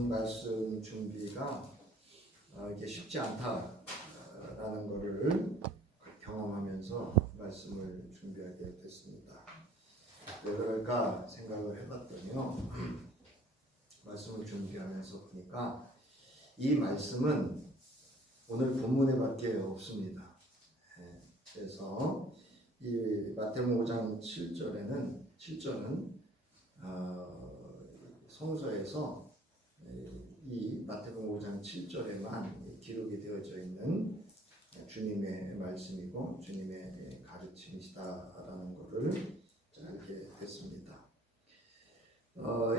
말씀 준비가 이게 쉽지 않다라는 것을 경험하면서 말씀을 준비하게 됐습니다. 왜 그럴까 생각을 해봤더니요. 말씀을 준비하면서 보니까 이 말씀은 오늘 본문에 밖에 없습니다. 그래서 이 마태복음 5장 7절은 성서에서 이 마태복음 5장 7절에만 기록이 되어져 있는 주님의 말씀이고 주님의 가르침이시다라는 것을 알게 됐습니다.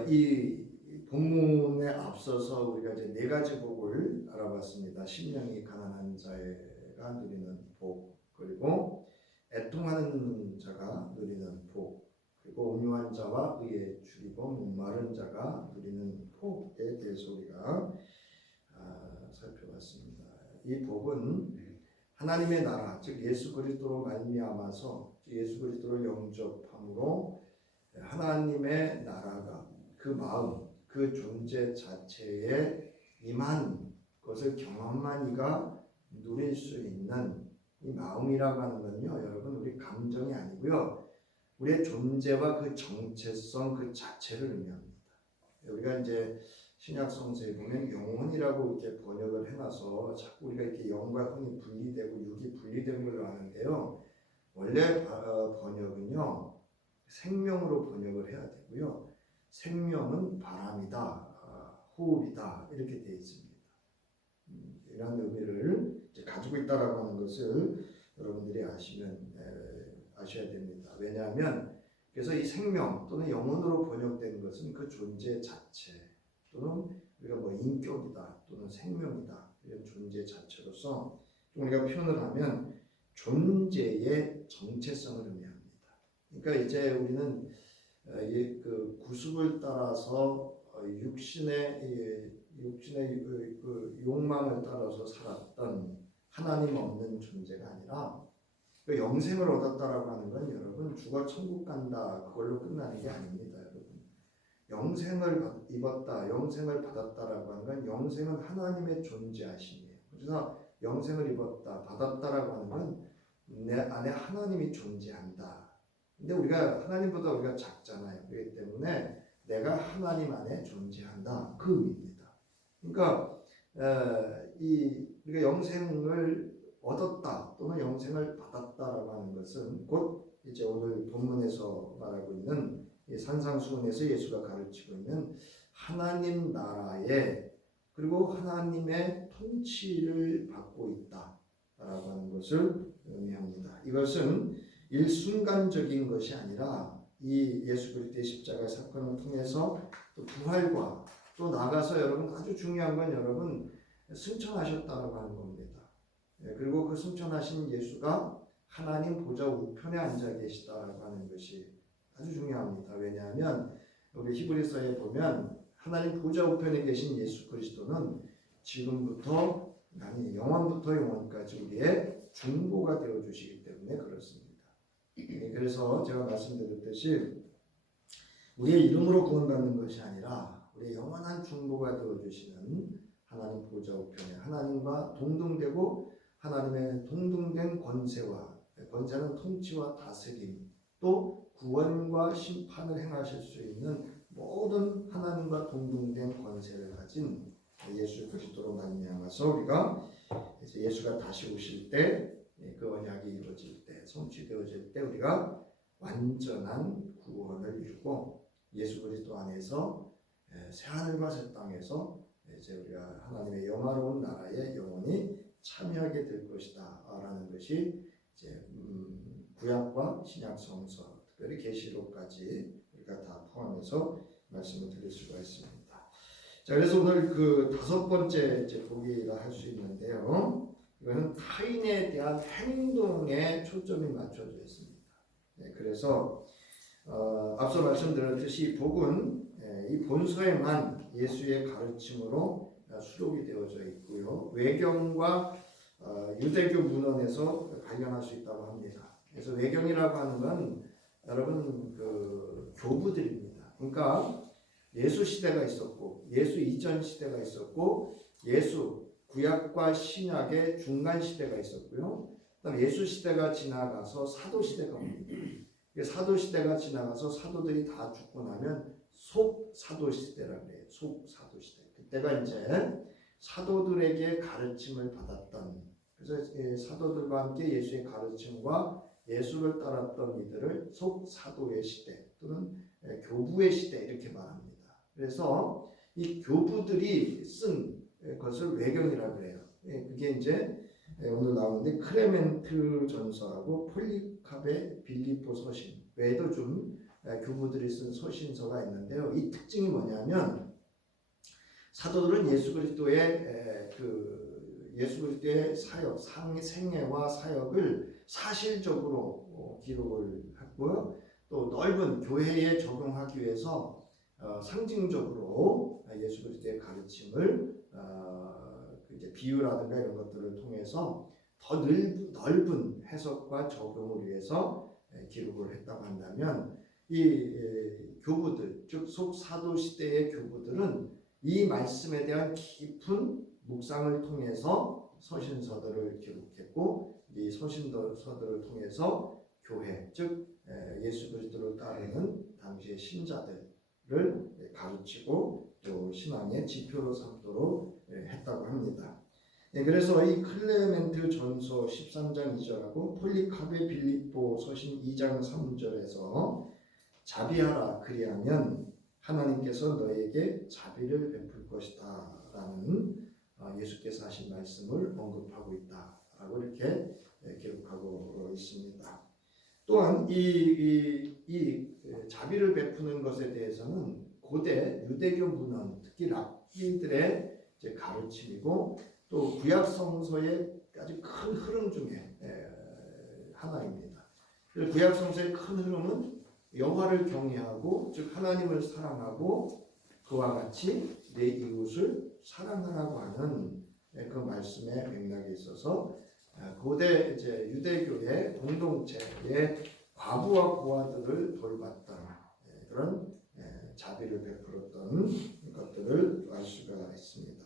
이 본문에 앞서서 우리가 이제 네 가지 복을 알아봤습니다. 심령이 가난한 자가 누리는 복, 그리고 애통하는 자가 누리는 복, 그리고 온유한 자와 의에 줄이고 목마른 자가 누리는 복에 대해서 우리가 살펴봤습니다. 이 복은 하나님의 나라, 즉 예수 그리스도로 말미암아서 예수 그리스도를 영접함으로 하나님의 나라가 그 마음, 그 존재 자체에 임한 것을 경험한 이가 누릴 수 있는 이 마음이라고 하는 건요, 여러분 우리 감정이 아니고요, 우리의 존재와 그 정체성 그 자체를 의미합니다. 우리가 이제 신약 성서에 보면 영혼이라고 이렇게 번역을 해놔서 자꾸 우리가 이렇게 영과 혼이 분리되고 육이 분리된 걸로 아는데요. 원래 번역은요 생명으로 번역을 해야 되고요. 생명은 바람이다, 호흡이다 이렇게 되어 있습니다. 이런 의미를 이제 가지고 있다라고 하는 것을 여러분들이 아셔야 됩니다. 왜냐하면 그래서 이 생명 또는 영혼으로 번역된 것은 그 존재 자체 또는 우리가 뭐 인격이다 또는 생명이다 이런 존재 자체로서 우리가 표현을 하면 존재의 정체성을 의미합니다. 그러니까 이제 우리는 그 구습을 따라서 육신의 그 욕망을 따라서 살았던 하나님 없는 존재가 아니라 그 영생을 얻었다라고 하는 건 여러분 죽어 천국 간다 그걸로 끝나는 게 아닙니다. 여러분 영생을 입었다, 영생을 받았다라고 하는 건 영생은 하나님의 존재하심이에요. 그래서 영생을 입었다, 받았다라고 하는 건 내 안에 하나님이 존재한다. 근데 우리가 하나님보다 우리가 작잖아요. 그렇기 때문에 내가 하나님 안에 존재한다 그 의미입니다. 그러니까 우리가 영생을 얻었다 또는 영생을 받았다라고 하는 것은 곧 이제 오늘 본문에서 말하고 있는 이 산상수훈에서 예수가 가르치고 있는 하나님 나라에 그리고 하나님의 통치를 받고 있다라고 하는 것을 의미합니다. 이것은 일순간적인 것이 아니라 이 예수 그리스도의 십자가 사건을 통해서 또 부활과 또 나아가서 여러분 아주 중요한 건 여러분 승천하셨다라고 하는 겁니다. 그리고 그 승천하신 예수가 하나님 보좌 우편에 앉아 계시다라고 하는 것이 아주 중요합니다. 왜냐하면 우리 히브리서에 보면 하나님 보좌 우편에 계신 예수 그리스도는 지금부터 아니 영원부터 영원까지 우리의 중보가 되어 주시기 때문에 그렇습니다. 그래서 제가 말씀드렸듯이 우리의 이름으로 구원받는 것이 아니라 우리의 영원한 중보가 되어 주시는 하나님 보좌 우편에 하나님과 동등되고 하나님의 동등된 권세는 통치와 다스림 또 구원과 심판을 행하실 수 있는 모든 하나님과 동등된 권세를 가진 예수 그리스도로 말미암아서 우리가 이제 예수가 다시 오실 때 그 언약이 이루어질 때 성취되어질 때 우리가 완전한 구원을 이루고 예수 그리스도 안에서 새 하늘과 새 땅에서 이제 우리가 하나님의 영화로운 나라에 영원히 참여하게 될 것이다라는 것이 이제 구약과 신약 성서 특별히 계시록까지 우리가 다 포함해서 말씀을 드릴 수가 있습니다. 자, 그래서 오늘 그 다섯 번째 이제 복이라 할 수 있는데요. 이거는 타인에 대한 행동에 초점이 맞춰져 있습니다. 그래서 앞서 말씀드렸듯이 복은 이 본서에만 예수의 가르침으로 수록이 되어져 있고요. 외경과 유대교 문헌에서 발견할 수 있다고 합니다. 그래서 외경이라고 하는 건 여러분 그 교부들입니다. 그러니까 예수 시대가 있었고 예수 이전 시대가 있었고 예수 구약과 신약의 중간 시대가 있었고요. 그다음 예수 시대가 지나가서 사도 시대가 옵니다. 사도 시대가 지나가서 사도들이 다 죽고 나면 속 사도 시대라고 해요. 속 사도 시대. 그때가 이제 사도들에게 가르침을 받았던, 그래서 사도들과 함께 예수의 가르침과 예수를 따랐던 이들을 속 사도의 시대 또는 교부의 시대 이렇게 말합니다. 그래서 이 교부들이 쓴 것을 외경이라고 해요. 그게 이제 오늘 나오는데 클레멘트 전서하고 폴리카베 빌립보 서신 외에도 좀 교부들이 쓴 서신서가 있는데요. 이 특징이 뭐냐면 사도들은 예수 그리스도의 사역, 생애와 사역을 사실적으로 기록을 했고요. 또 넓은 교회에 적용하기 위해서 상징적으로 예수 그리스도의 가르침을 이제 비유라든가 이런 것들을 통해서 더 넓은 해석과 적용을 위해서 기록을 했다고 한다면 이 교부들, 즉 속사도 시대의 교부들은 이 말씀에 대한 깊은 묵상을 통해서 서신서들을 기록했고 이 서신서들을 통해서 교회, 즉 예수 그리스도를 따르는 당시의 신자들을 가르치고 또 신앙의 지표로 삼도록 했다고 합니다. 그래서 이 클레멘트 전서 13장 2절하고 폴리카베 빌립보 서신 2장 3절에서 자비하라 그리하면 하나님께서 너에게 자비를 베풀 것이다 라는 예수께서 하신 말씀을 언급하고 있다라고 이렇게 기록하고 있습니다. 또한 이 자비를 베푸는 것에 대해서는 고대 유대교 문헌, 특히 랍비들의 가르침이고 또 구약 성서의 아주 큰 흐름 중에 하나입니다. 구약 성서의 큰 흐름은 여호와를 경외하고 즉 하나님을 사랑하고 그와 같이 내 이웃을 사랑하라고 하는 그 말씀의 맥락에 있어서 고대 이제 유대교의 공동체의 과부와 고아들을 돌봤던 그런 자비를 베풀었던 것들을 알 수가 있습니다.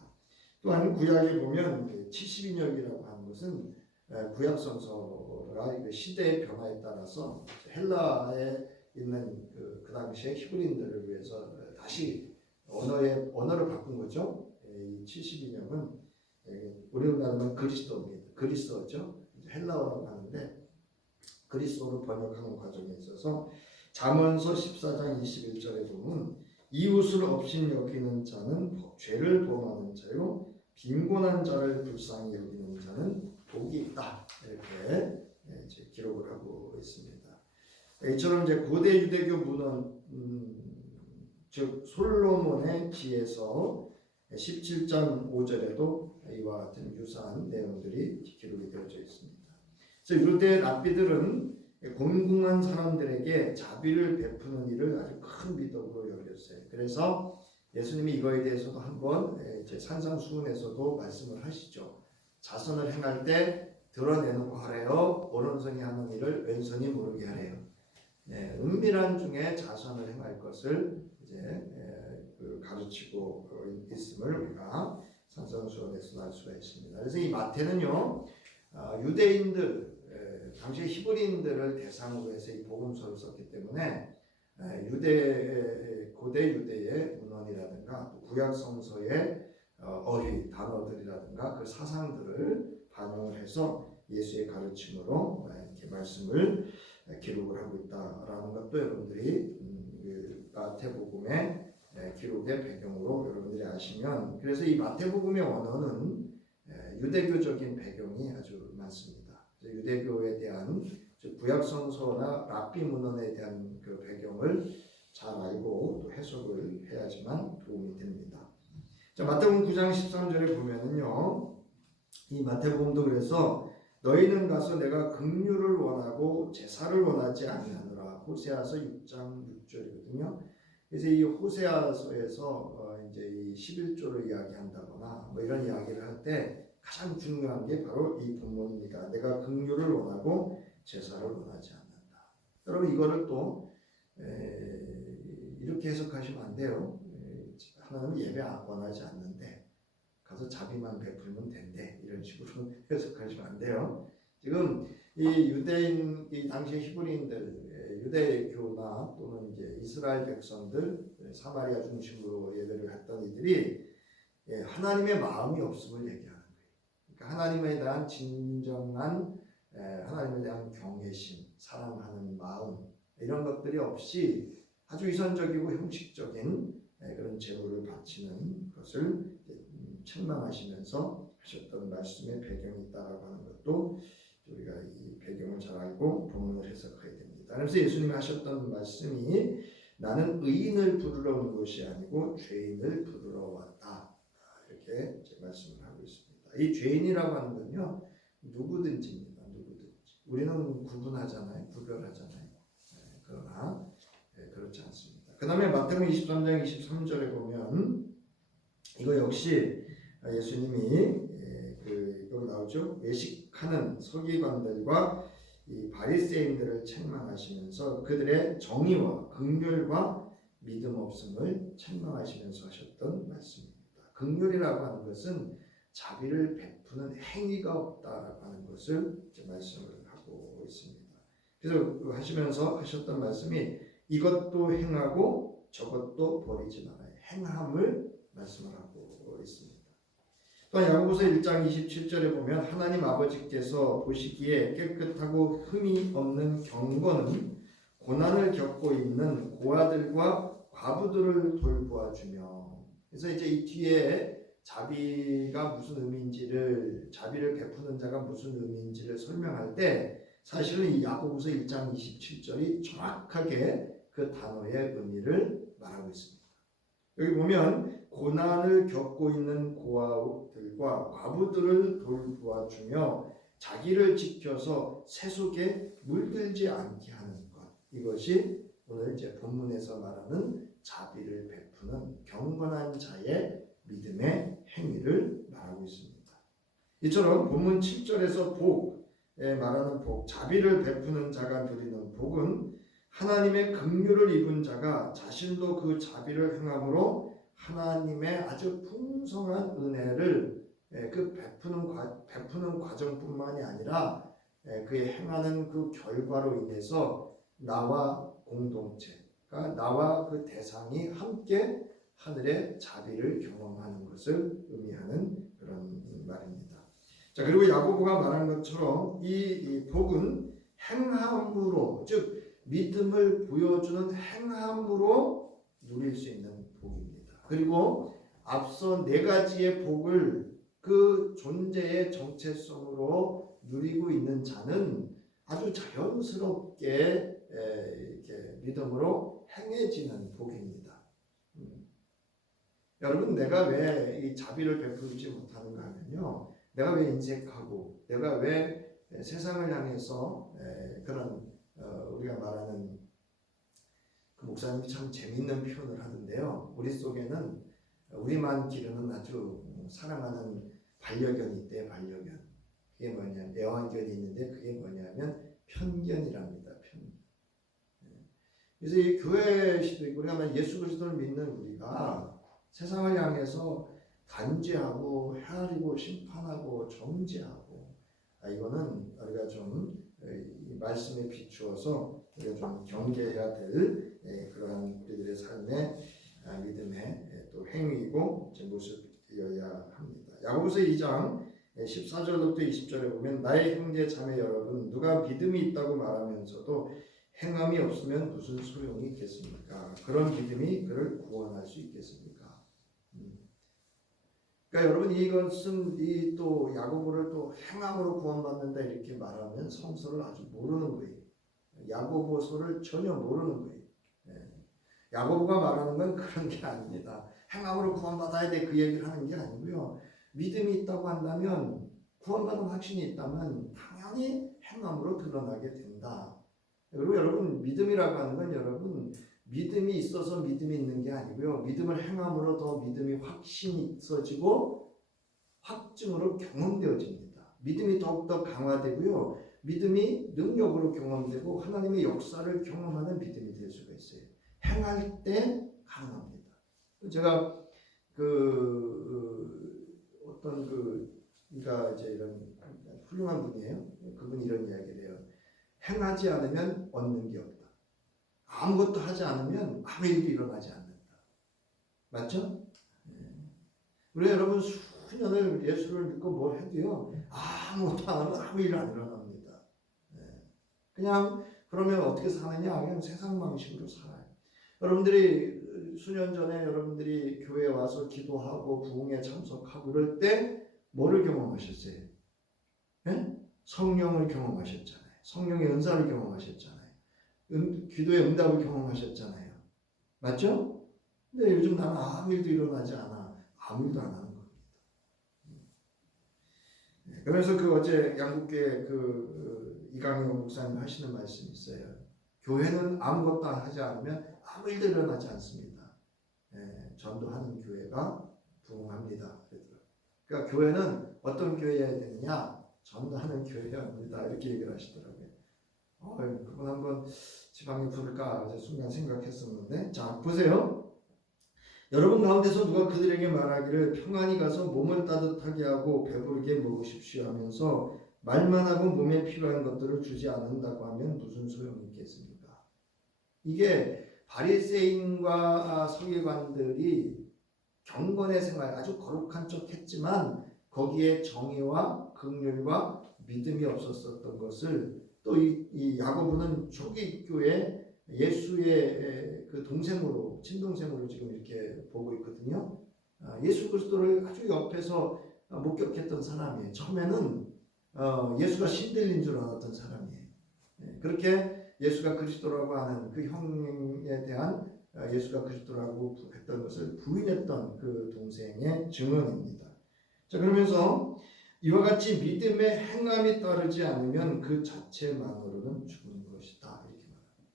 또한 구약에 보면 72년이라고 하는 것은 구약 성서가 시대의 변화에 따라서 헬라에 있는 그 당시의 히브리인들을 위해서 다시 언어를 바꾼 거죠. 이 72년은 우리나라는 그리스어죠. 헬라어라고 하는데 그리스어로 번역하는 과정에 있어서 잠언서 14장 21절에 보면 이웃을 업신 여기는 자는 죄를 범하는 자요 빈곤한 자를 불쌍히 여기는 자는 복이 있다 이렇게 기록을 하고 있습니다. 이처럼 이제 고대 유대교 문헌 즉 솔로몬의 지에서 17장 5절에도 이와 같은 유사한 내용들이 기록이 되어져 있습니다. 그래서 유대 랍비들은 곤궁한 사람들에게 자비를 베푸는 일을 아주 큰 미덕으로 여겼어요. 그래서 예수님이 이거에 대해서도 한번 산상수훈에서도 말씀을 하시죠. 자선을 행할 때 드러내놓고 하래요. 오른손이 하는 일을 왼손이 모르게 하래요. 은밀한 중에 자선을 행할 것을 가르치고 있음을 우리가 산상수훈에서 알 수가 있습니다. 그래서 이 마태는요 유대인들 당시 히브리인들을 대상으로 해서 이 복음서를 썼기 때문에 고대 유대의 문헌이라든가 구약 성서의 어휘 단어들이라든가 그 사상들을 반영을 해서 예수의 가르침으로 이렇게 말씀을 기록을 하고 있다라는 것도 여러분들이 마태복음의 기록의 배경으로 여러분들이 아시면, 그래서 이 마태복음의 언어는 유대교적인 배경이 아주 많습니다. 유대교에 대한 구약 성서나 랍비 문헌에 대한 그 배경을 잘 알고 또 해석을 해야지만 도움이 됩니다. 자, 마태복음 9장 13절에 보면은요, 이 마태복음도 그래서 너희는 가서 내가 긍휼을 원하고 제사를 원하지 아니하노라. 호세아서 6장 6절이거든요. 그래서 이 호세아서에서 이제 이 11조를 이야기한다거나 뭐 이런 이야기를 할 때 가장 중요한 게 바로 이 본문입니다. 내가 긍휼을 원하고 제사를 원하지 않는다. 여러분 이거를 또 이렇게 해석하시면 안 돼요. 하나님 예배 원하지 않는데 가서 자비만 베풀면 된대. 이런 식으로 해석하시면 안 돼요. 지금 이 유대인, 이 당시 히브리인들, 유대교나 또는 이제 이스라엘 백성들, 사마리아 중심으로 예배를 했던 이들이 하나님의 마음이 없음을 얘기하는 거예요. 그러니까 하나님에 대한 진정한 하나님에 대한 경외심, 사랑하는 마음 이런 것들이 없이 아주 위선적이고 형식적인 그런 제물을 바치는 것을 책망하시면서 하셨던 말씀의 배경이 있다라고 하는 것도 우리가 이 배경을 잘 알고 본문을 해석해야 됩니다. 그래서 예수님이 하셨던 말씀이 나는 의인을 부르러 온 것이 아니고 죄인을 부르러 왔다. 이렇게 말씀을 하고 있습니다. 이 죄인이라고 하는 건요, 누구든지입니다. 누구든지. 우리는 구분하잖아요. 구별하잖아요. 그러나 그렇지 않습니다. 그 다음에 마태복음 23장 23절에 보면 이거 역시 예수님이 여기 나오죠. 외식하는 서기관들과 이 바리새인들을 책망하시면서 그들의 정의와 긍휼과 믿음 없음을 책망하시면서 하셨던 말씀입니다. 긍휼이라고 하는 것은 자비를 베푸는 행위가 없다라고 하는 것을 말씀을 하고 있습니다. 그래서 하시면서 하셨던 말씀이 이것도 행하고 저것도 버리지 말아요. 행함을 말씀을 하고 있습니다. 또한 야고보서 1장 27절에 보면 하나님 아버지께서 보시기에 깨끗하고 흠이 없는 경건은 고난을 겪고 있는 고아들과 과부들을 돌보아주며, 그래서 이제 이 뒤에 자비가 무슨 의미인지를, 자비를 베푸는 자가 무슨 의미인지를 설명할 때 사실은 이 야고보서 1장 27절이 정확하게 그 단어의 의미를 말하고 있습니다. 여기 보면 고난을 겪고 있는 고아들과 과부들을 돌보아주며 자기를 지켜서 세속에 물들지 않게 하는 것, 이것이 오늘 이제 본문에서 말하는 자비를 베푸는 경건한 자의 믿음의 행위를 말하고 있습니다. 이처럼 본문 7절에서 복에 말하는 복, 자비를 베푸는 자가 누리는 복은 하나님의 긍휼을 입은 자가 자신도 그 자비를 행함으로 하나님의 아주 풍성한 은혜를 그 베푸는 과정뿐만이 아니라 그의 행하는 그 결과로 인해서 나와 공동체가, 나와 그 대상이 함께 하늘의 자비를 경험하는 것을 의미하는 그런 말입니다. 자, 그리고 야고보가 말한 것처럼 이 복은 행함으로, 즉 믿음을 보여주는 행함으로 누릴 수 있는 복입니다. 그리고 앞서 네 가지의 복을 그 존재의 정체성으로 누리고 있는 자는 아주 자연스럽게 이렇게 믿음으로 행해지는 복입니다. 여러분, 내가 왜 이 자비를 베풀지 못하는가 하면요, 내가 왜 인색하고, 내가 왜 세상을 향해서 그런 우리가 말하는 그 목사님이 참 재미있는 표현을 하던데요. 우리 속에는 우리만 기르는 아주 사랑하는 반려견이 있대요. 반려견. 그게 뭐냐, 애완견이 있는데 그게 뭐냐면 편견이랍니다. 편견. 그래서 이 교회 시대, 우리가 예수 그리스도를 믿는 우리가 세상을 향해서 단죄하고 헤아리고 심판하고 정죄하고, 이거는 우리가 좀 이 말씀에 비추어서 우리가 좀 경계해야 될 그러한 우리들의 삶의 믿음의 또 행위이고 모습이어야 합니다. 야고보서 2장 14절부터 20절에 보면 나의 형제 자매 여러분, 누가 믿음이 있다고 말하면서도 행함이 없으면 무슨 소용이 있겠습니까? 그런 믿음이 그를 구원할 수 있겠습니까? 그러니까 여러분, 이것은 이 또 야고보를 또 행함으로 구원받는다 이렇게 말하면 성서를 아주 모르는 거예요. 야고보서를 전혀 모르는 거예요. 야고보가 말하는 건 그런 게 아닙니다. 행함으로 구원받아야 돼 그 얘기를 하는 게 아니고요. 믿음이 있다고 한다면, 구원받은 확신이 있다면 당연히 행함으로 드러나게 된다. 그리고 여러분, 믿음이라고 하는 건 여러분 믿음이 있어서 믿음이 있는 게 아니고요. 믿음을 행함으로 더 믿음이 확신이 있어지고 확증으로 경험되어집니다. 믿음이 더욱더 강화되고요. 믿음이 능력으로 경험되고 하나님의 역사를 경험하는 믿음이 될 수가 있어요. 행할 때 가능합니다. 제가 어떤 그러니까 이제 이런 훌륭한 분이에요. 그분이 이런 이야기를 해요. 행하지 않으면 얻는 게 없다. 아무것도 하지 않으면 아무 일도 일어나지 않는다. 맞죠? 우리 여러분 수년을 예수를 믿고 뭘 해도요, 아무것도 안 하면 아무 일 안 일어납니다. 그냥 그러면 어떻게 사느냐? 그냥 세상 방식으로 살아요. 여러분들이 수년 전에 여러분들이 교회에 와서 기도하고 부흥에 참석하고 그럴 때 뭐를 경험하셨어요? 성령을 경험하셨잖아요. 성령의 은사를 경험하셨잖아요. 기도의 응답을 경험하셨잖아요. 맞죠? 근데 요즘 나는 아무 일도 일어나지 않아. 아무 일도 안 하는 겁니다. 그래서 어제 양국교회 이강용 목사님 하시는 말씀이 있어요. 교회는 아무것도 하지 않으면 아무 일도 일어나지 않습니다. 전도하는 교회가 부흥합니다. 그러니까 교회는 어떤 교회여야 되느냐? 전도하는 교회여야 합니다. 이렇게 얘기를 하시더라고요. 그분 한번 지방에 부를까 순간 생각했었는데, 자 보세요. 여러분 가운데서 누가 그들에게 말하기를 평안히 가서 몸을 따뜻하게 하고 배부르게 먹으십시오 하면서 말만 하고 몸에 필요한 것들을 주지 않는다고 하면 무슨 소용이 있겠습니까? 이게 바리새인과 서기관들이 경건의 생활, 아주 거룩한 척 했지만 거기에 정의와 긍휼과 믿음이 없었었던 것을 또 이 야고보는 초기 교회 예수의 동생으로, 친동생으로 지금 이렇게 보고 있거든요. 예수 그리스도를 아주 옆에서 목격했던 사람이에요. 처음에는 예수가 신들린 줄 알았던 사람이에요. 그렇게 예수가 그리스도라고 하는 그 형에 대한 예수가 그리스도라고 했던 것을 부인했던 그 동생의 증언입니다. 자, 그러면서 이와 같이 믿음의 행함이 따르지 않으면 그 자체만으로는 죽은 것이다. 이렇게 말합니다.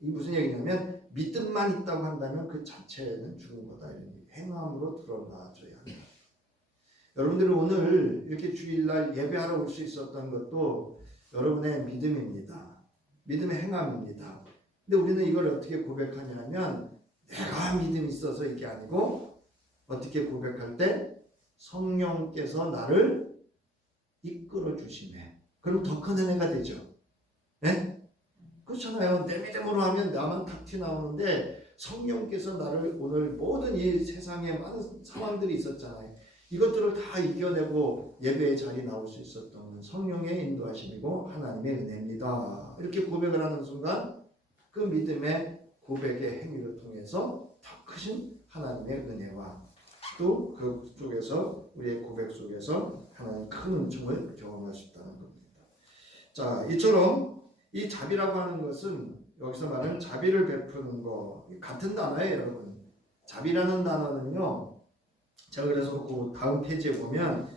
이게 무슨 얘기냐면 믿음만 있다고 한다면 그 자체는 죽은 거다. 행함으로 드러나줘야 한다. 여러분들이 오늘 이렇게 주일날 예배하러 올 수 있었던 것도 여러분의 믿음입니다. 믿음의 행함입니다. 근데 우리는 이걸 어떻게 고백하냐면 내가 믿음이 있어서 이게 아니고 어떻게 고백할 때 성령께서 나를 이끌어 주시네. 그럼 더 큰 은혜가 되죠. 네? 그렇잖아요. 내 믿음으로 하면 나만 탁 튀어나오는데 성령께서 나를 오늘 모든 이 세상에 많은 상황들이 있었잖아요. 이것들을 다 이겨내고 예배의 자리에 나올 수 있었던 성령의 인도하심이고 하나님의 은혜입니다. 이렇게 고백을 하는 순간 그 믿음의 고백의 행위를 통해서 더 크신 하나님의 은혜와 또 그쪽에서 우리의 고백 속에서 하나님 큰 은총을 경험할 수 있다는 겁니다. 자, 이처럼 이 자비라고 하는 것은 여기서 말하는 자비를 베푸는 거 같은 단어예요, 여러분. 자비라는 단어는요. 제가 그래서 그 다음 페이지에 보면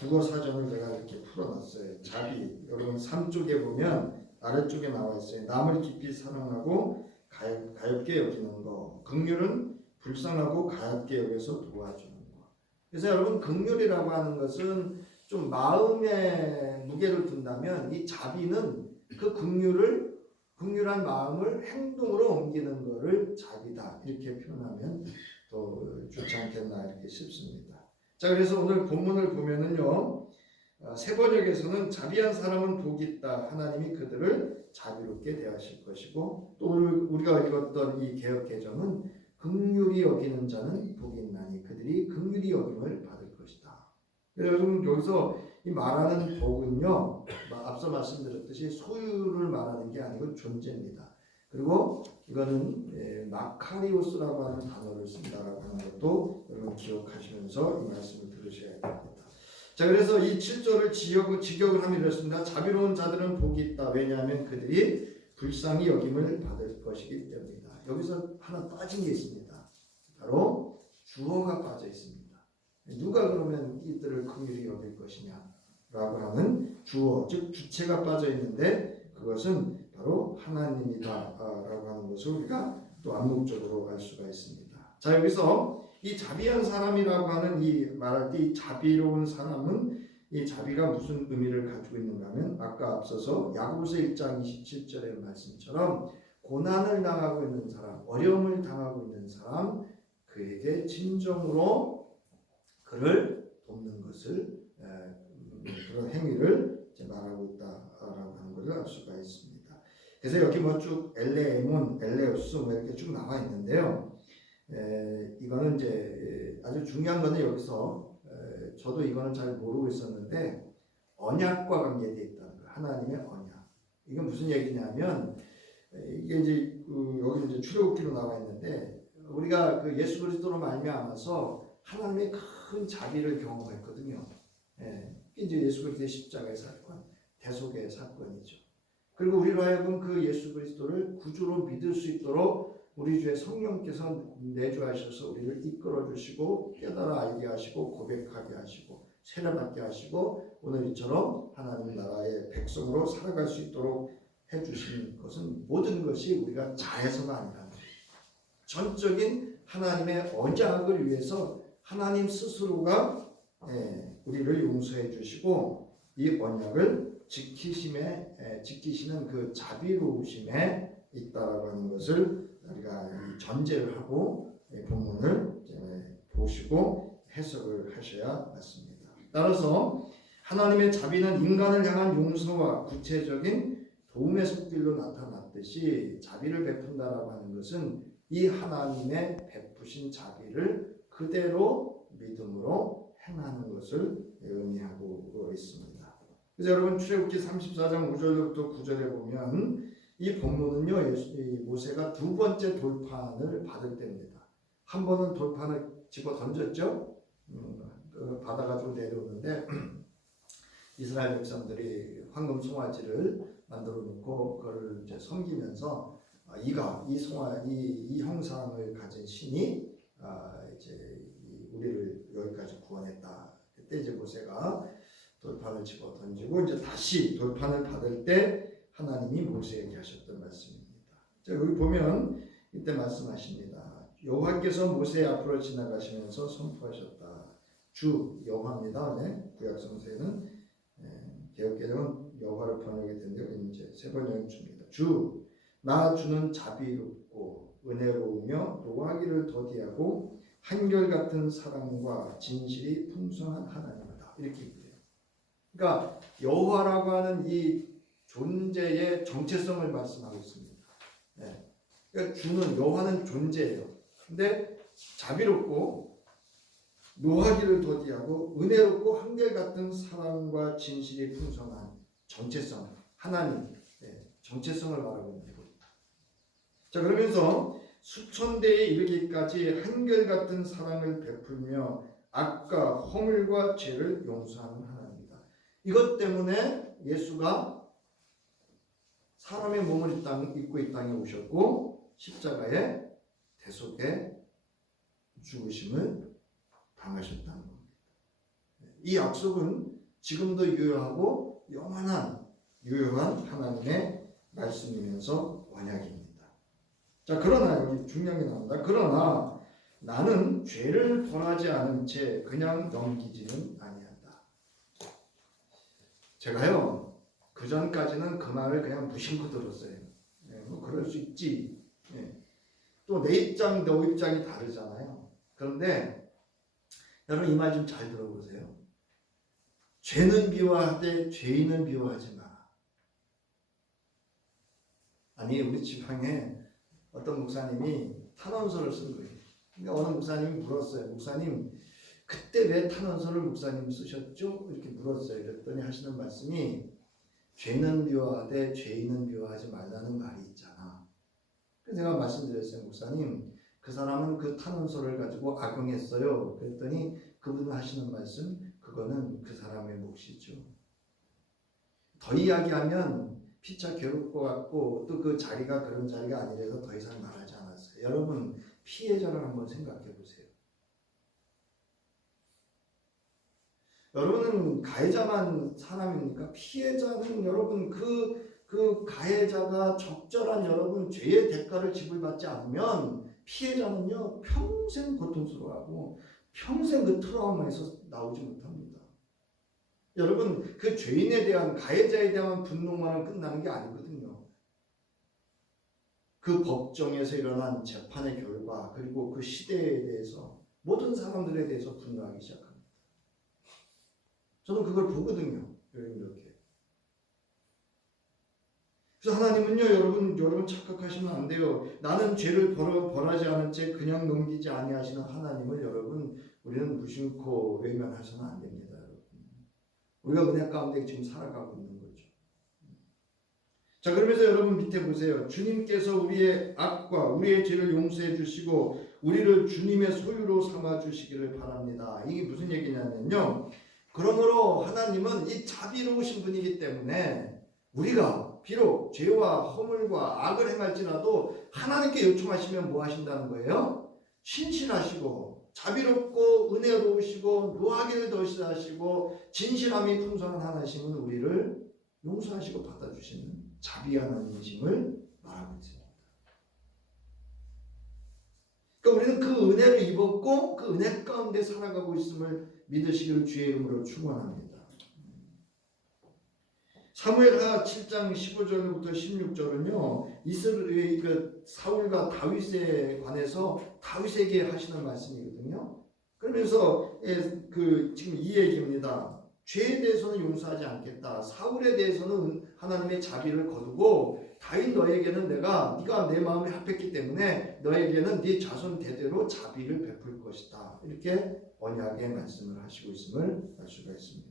국어 사전을 제가 이렇게 풀어놨어요. 자비. 여러분 3쪽에 보면 아래쪽에 나와 있어요. 남을 깊이 사랑하고 가엾게 여기는 거. 긍휼은 불쌍하고 가엾게 여겨서 도와주는 거. 그래서 여러분 긍휼이라고 하는 것은 좀 마음에 무게를 둔다면 이 자비는 그 긍휼한 마음을 행동으로 옮기는 것을 자비다 이렇게 표현하면 또 좋지 않겠나 이렇게 싶습니다. 자, 그래서 오늘 본문을 보면은요. 세번역에서는 자비한 사람은 복이 있다. 하나님이 그들을 자비롭게 대하실 것이고 또 우리가 읽었던 이 개역 개정은 긍휼히 여기는 자는 복이 있나니 그들이 긍휼히 여김을 받을 것이다. 여러분 여기서 이 말하는 복은요. 앞서 말씀드렸듯이 소유를 말하는 게 아니고 존재입니다. 그리고 이거는 마카리오스라고 하는 단어를 쓴다라고 하는 것도 여러분 기억하시면서 이 말씀을 들으셔야 됩니다. 자, 그래서 이 7절을 직역을 하면 이렇습니다. 자비로운 자들은 복이 있다. 왜냐하면 그들이 불쌍히 여김을 받을 것이기 때문이다. 여기서 하나 빠진 게 있습니다. 바로 주어가 빠져 있습니다. 누가 그러면 이들을 긍휼히 여길 것이냐라고 하는 주어, 즉 주체가 빠져 있는데 그것은 바로 하나님이다라고 하는 것을 우리가 또 암묵적으로 알 수가 있습니다. 자, 여기서 이 자비한 사람이라고 하는 이 말할 때 이 자비로운 사람은 이 자비가 무슨 의미를 가지고 있는가 하면 아까 앞서서 야고보서 1장 27절의 말씀처럼 고난을 당하고 있는 사람, 어려움을 당하고 있는 사람, 그에게 진정으로 그를 돕는 것을 그런 행위를 말하고 있다라고 하는 것을 알 수가 있습니다. 그래서 여기 뭐 쭉 엘레몬, 엘레우스 뭐 이렇게 쭉 나와 있는데요. 이거는 이제 아주 중요한 거는 여기서 저도 이거는 잘 모르고 있었는데 언약과 관계되어 있다는 거예요. 하나님의 언약. 이게 무슨 얘기냐면 이게 이제 여기 이제 출애굽기로 나와 있는데 우리가 그 예수 그리스도로 말미암아서 하나님의 큰 자비를 경험했거든요. 이제 예수 그리스도의 십자가의 사건, 대속의 사건이죠. 그리고 우리로 하여금 그 예수 그리스도를 구주로 믿을 수 있도록 우리 주의 성령께서 내주하셔서 우리를 이끌어 주시고 깨달아 알게 하시고 고백하게 하시고 세례받게 하시고 오늘 이처럼 하나님 나라의 백성으로 살아갈 수 있도록 해주신 것은 모든 것이 우리가 잘해서가 아니라 전적인 하나님의 언약을 위해서 하나님 스스로가 우리를 용서해 주시고 이 언약을 지키시는 그 자비로우심에 있다라고 하는 것을 우리가 전제를 하고 본문을 보시고 해석을 하셔야 맞습니다. 따라서 하나님의 자비는 인간을 향한 용서와 구체적인 도움의 손길로 나타났듯이 자비를 베푼다라고 하는 것은 이 하나님의 베푸신 자비를 그대로 믿음으로 행하는 것을 의미하고 있습니다. 그래서 여러분 출애굽기 34장 5절부터 9절에 보면 이 본문은요 모세가 두 번째 돌판을 받을 때입니다. 한 번은 돌판을 집어 던졌죠. 받아가지고 내려오는데 이스라엘 백성들이 황금 송아지를 만들어 놓고 그걸 이제 섬기면서 이 형상을 가진 신이 이제 우리를 여기까지 구원했다. 그때 이제 모세가 돌판을 집어 던지고 이제 다시 돌판을 받을 때 하나님이 모세에게 하셨던 말씀입니다. 자, 여기 보면 이때 말씀하십니다. 여호와께서 모세 앞으로 지나가시면서 선포하셨다. 주 여호와입니다. 구약 성서에는 개역개정은 여호와를 번역이 된데 이제 세 번역이 줍니다. 주, 나 주는 자비롭고 은혜로우며 노하기를 더디하고 한결같은 사랑과 진실이 풍성한 하나님이다. 이렇게 얘기해요. 그러니까 여호와라고 하는 이 존재의 정체성을 말씀하고 있습니다. 그러니까 주는 여호와는 존재예요. 근데 자비롭고 노하기를 더디하고 은혜롭고 한결같은 사랑과 진실이 풍성한 정체성, 하나님 정체성을 말하고 있는 겁니다. 자, 그러면서 수천 대에 이르기까지 한결같은 사랑을 베풀며 악과 허물과 죄를 용서하는 하나님이다. 이것 때문에 예수가 사람의 몸을 입고 이 땅에 오셨고 십자가의 대속의 죽으심을 당하셨다는 겁니다. 이 약속은 지금도 유효하고 영원한 유효한 하나님의 말씀이면서 언약입니다. 자, 그러나 여기 중요한 게 나옵니다. 그러나 나는 죄를 범하지 않은 채 그냥 넘기지는 아니한다. 제가요 그 전까지는 그 말을 그냥 무심코 들었어요. 뭐 그럴 수 있지. 또 내 입장, 너 입장이 다르잖아요. 그런데 여러분 이 말 좀 잘 들어보세요. 죄는 미워하되 죄인은 미워하지 마라. 아니 우리 지방에 어떤 목사님이 탄원서를 쓴 거예요. 그러니까 어느 목사님이 물었어요. 목사님 그때 왜 탄원서를 목사님이 쓰셨죠? 이렇게 물었어요. 그랬더니 하시는 말씀이 죄는 미워하되 죄인은 미워하지 말라는 말이 있잖아. 그래서 제가 말씀드렸어요. 목사님 그 사람은 그 탄원서를 가지고 악용했어요. 그랬더니 그분 하시는 말씀 그거는 그 사람의 몫이죠. 더 이야기하면 피차 괴롭고 같고 또 그 자리가 그런 자리가 아니라서 더 이상 말하지 않았어요. 여러분 피해자를 한번 생각해 보세요. 여러분은 가해자만 사람입니까? 피해자는 여러분 그 가해자가 적절한 여러분 죄의 대가를 지불받지 않으면 피해자는요 평생 고통스러워하고 평생 그 트라우마에서 나오지 못합니다. 여러분 그 죄인에 대한 가해자에 대한 분노만 끝나는 게 아니거든요. 그 법정에서 일어난 재판의 결과 그리고 그 시대에 대해서 모든 사람들에 대해서 분노하기 시작합니다. 저는 그걸 보거든요. 이렇게. 그래서 하나님은요, 여러분 착각하시면 안 돼요. 나는 죄를 벌하지 않은 채 그냥 넘기지 아니하시는 하나님을 여러분 우리는 무심코 외면해서는 안 됩니다. 여러분. 우리가 은혜 가운데 지금 살아가고 있는 거죠. 자, 그러면서 여러분 밑에 보세요. 주님께서 우리의 악과 우리의 죄를 용서해 주시고 우리를 주님의 소유로 삼아 주시기를 바랍니다. 이게 무슨 얘기냐면요. 그러므로 하나님은 이 자비로우신 분이기 때문에 우리가 비록 죄와 허물과 악을 행할지라도 하나님께 요청하시면 뭐 하신다는 거예요? 신실하시고 자비롭고 은혜로우시고 노하기를 더시하시고 진실함이 풍성한 하나님은 우리를 용서하시고 받아주시는 자비한 하나님이심을 말하고 있습니다. 그러니까 우리는 그 은혜를 입었고 그 은혜 가운데 살아가고 있음을 믿으시기를 주의 이름으로 축원합니다. 사무엘하 7장 15절부터 16절은요. 이스라엘 사울과 다윗에 관해서 다윗에게 하시는 말씀이거든요. 그러면서 지금 이 얘기입니다. 죄에 대해서는 용서하지 않겠다. 사울에 대해서는 하나님의 자비를 거두고 다윗 너에게는 네가 내 마음에 합했기 때문에 너에게는 네 자손 대대로 자비를 베풀 것이다. 이렇게 언약의 말씀을 하시고 있음을 알 수가 있습니다.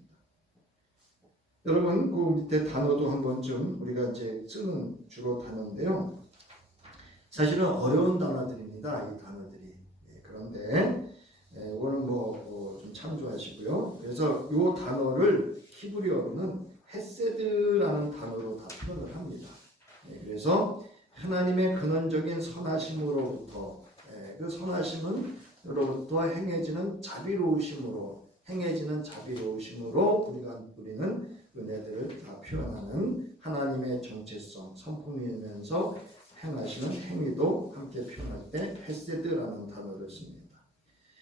여러분 그 밑에 단어도 한 번쯤 우리가 이제 쓰는 주로 단어인데요. 사실은 어려운 단어들입니다. 이 단어들이. 그런데 이거는 좀 참조하시고요. 그래서 이 단어를 히브리어로는 헤세드라는 단어로 다 표현을 합니다. 그래서 하나님의 근원적인 선하심으로부터 그 선하심으로부터 행해지는 자비로우심으로 우리는 은혜들을 다 표현하는 하나님의 정체성, 성품이면서 행하시는 행위도 함께 표현할 때 헤세드라는 단어를 씁니다.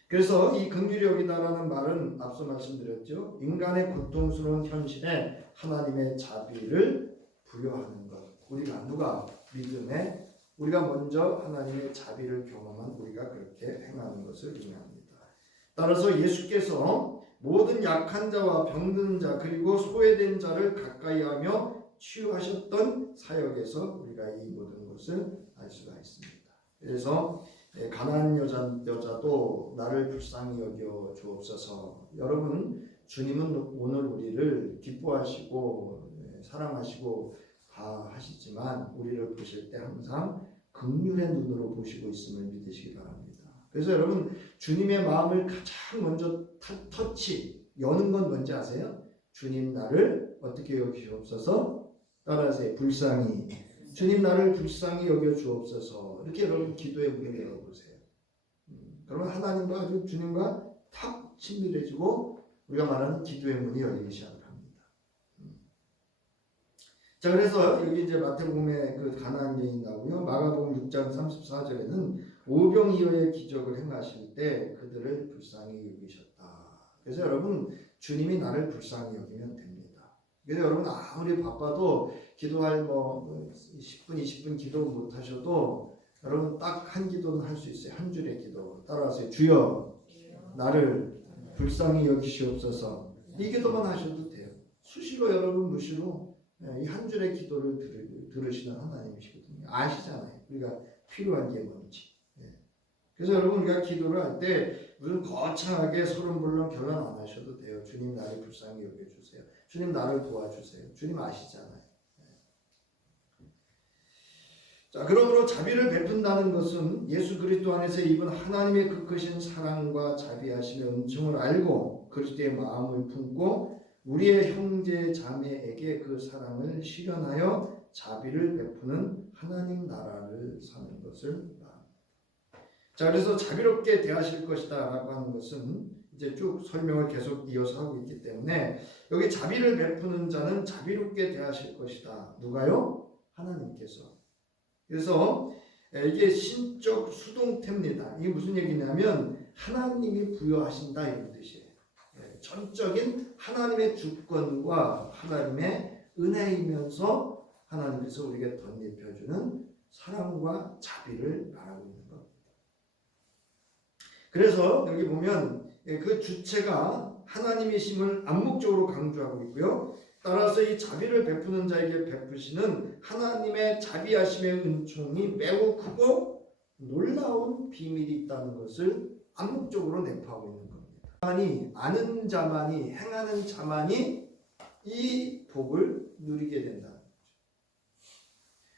그래서 이 긍휼히 여기다라는 말은 앞서 말씀드렸죠. 인간의 고통스러운 현실에 하나님의 자비를 부여하는 것. 우리가 누가 믿음에 우리가 먼저 하나님의 자비를 경험한 우리가 그렇게 행하는 것을 의미합니다. 따라서 예수께서 모든 약한 자와 병든 자 그리고 소외된 자를 가까이하며 치유하셨던 사역에서 우리가 이 모든 것을 알 수가 있습니다. 그래서 가난한 여자도 나를 불쌍히 여겨 주옵소서. 여러분 주님은 오늘 우리를 기뻐하시고 사랑하시고 다 하시지만 우리를 보실 때 항상 긍휼의 눈으로 보시고 있음을 믿으시기 바랍니다. 그래서 여러분 주님의 마음을 가장 먼저 여는 건 뭔지 아세요? 주님 나를 어떻게 여기시옵소서? 따라하세요. 불쌍히. 주님 나를 불쌍히 여겨 주옵소서. 이렇게 여러분 기도의 문을 열어보세요. 그러면 하나님과 아주 주님과 탁 친밀해지고 우리가 말하는 기도의 문이 열리기 시작합니다. 자, 그래서 여기 이제 마태복음의 그 가나안 여인 나오고요. 마가복음 6장 34절에는 오병이어의 기적을 행하실 때 그들을 불쌍히 여기셨다. 그래서 여러분 주님이 나를 불쌍히 여기면 됩니다. 그래서 여러분 아무리 바빠도 기도할 10분 20분 기도 못 하셔도 여러분 딱 한 기도는 할 수 있어요. 한 줄의 기도. 따라하세요. 주여 나를 불쌍히 여기시옵소서. 이 기도만 하셔도 돼요. 수시로 여러분 무시로 이 한 줄의 기도를 들으시는 하나님이시거든요. 아시잖아요. 우리가 필요한 게 뭔지. 그래서 여러분 우리가 기도를 할 때 무슨 거창하게 소름불능 결론 안 하셔도 돼요. 주님 나를 불쌍히 여겨주세요. 주님 나를 도와주세요. 주님 아시잖아요. 자, 그러므로 자비를 베푼다는 것은 예수 그리스도 안에서 입은 하나님의 그 크신 사랑과 자비하심의 은총을 알고 그리스도의 마음을 품고 우리의 형제 자매에게 그 사랑을 실현하여 자비를 베푸는 하나님 나라를 사는 것을 말합니다. 자, 그래서 자비롭게 대하실 것이다 라고 하는 것은 이제 쭉 설명을 계속 이어서 하고 있기 때문에 여기 자비를 베푸는 자는 자비롭게 대하실 것이다. 누가요? 하나님께서. 그래서 이게 신적 수동태입니다. 이게 무슨 얘기냐면 하나님이 부여하신다 이런 뜻이에요. 전적인 하나님의 주권과 하나님의 은혜이면서 하나님께서 우리에게 덧입혀주는 사랑과 자비를 말하고 있는 겁니다. 그래서 여기 보면 그 주체가 하나님이심을 암묵적으로 강조하고 있고요. 따라서 이 자비를 베푸는 자에게 베푸시는 하나님의 자비하심의 은총이 매우 크고 놀라운 비밀이 있다는 것을 암묵적으로 내포하고 있는 겁니다. 아는 자만이, 행하는 자만이 이 복을 누리게 된다는 거죠.